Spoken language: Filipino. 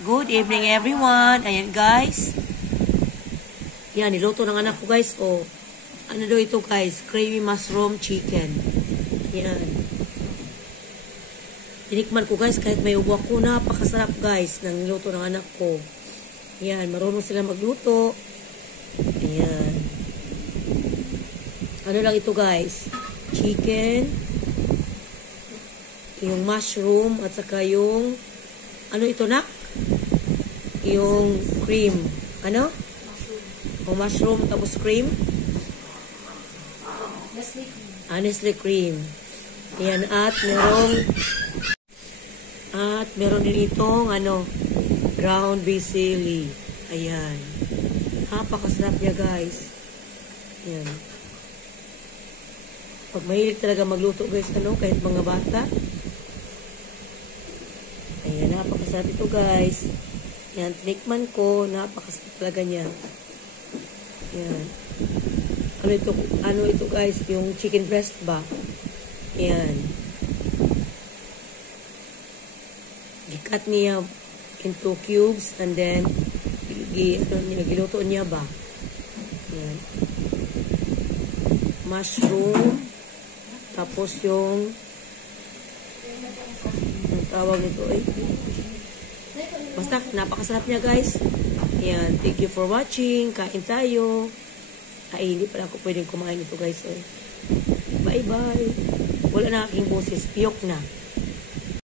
Good evening everyone. Ayan guys. Yan, niluto ng anak ko guys. O, ano daw ito guys? Creamy mushroom chicken. Yan. Tinikman ko guys kahit may ubo ako. Napakasarap guys ng niluto ng anak ko. Yan, marunong sila magluto. Ayan. Ano lang ito guys? Chicken. Yung mushroom at saka yung ano ito nak? Yung cream. Ano? O mushroom tapos cream? Nestle cream. Ayan, at meron din itong ano, ground basil. Ayan. Napakasarap niya guys. Ayan. Pag mahilig talaga magluto guys, ano, kahit mga bata. Ayan, napakasarap ito guys. Ayan, tinikman ko, napakasarap talaga niya. Ayan. Ano ito guys, yung chicken breast ba? Ayan. Gikat niya into cubes and then giluto niya ba? Ayan. Mushroom. Tapos yung tawag nito ay basta napakasarap niya guys. Ayan, thank you for watching. Kain tayo. Ay, hindi pala ako pwedeng kumain ito guys. Bye bye. Wala na aking boses, piyok na.